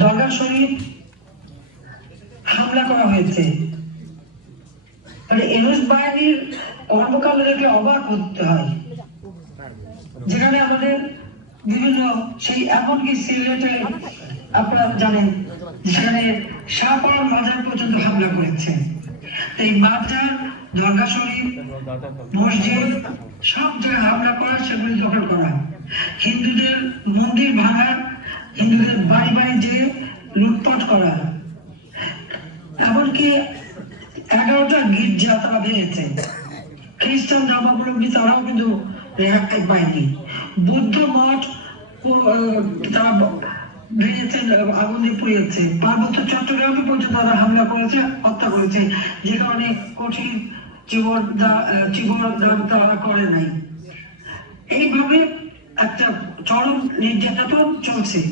দরগা শরীফ হামলা করা হয়েছে। বাহিনীর কর্মকাণ্ড দেখে অবাক হতে হয়। যেখানে আমাদের বিভিন্ন সেই এমনকি সিলেটে আপনারা জানেন যেখানে শাহপাড়ার মাজার পর্যন্ত হামলা করেছে। এই মাজার, দরগা শরীফ, মসজিদ, সব জায়গায় হামলা করা, সেগুলি দখল করা। হিন্দুদের বাড়ি বাড়ি যেয়ে লুটপাট করা। এমনকি এগারোটা গির্জা তারা ভেঙেছে। খ্রিস্টান ধর্মাবলম্বী তারাও কিন্তু রেহাই পায়নি। মঠ তারা ব- ভেঙেছে, আগুন দিয়ে পুড়িয়েছে। পার্বত্য পর্যন্ত তারা হামলা করেছে, হত্যা করেছে যে কারণে কঠিন জীবন জীবন তারা করে নাই। এইভাবে একটা চরম নির্যাতন চলছে।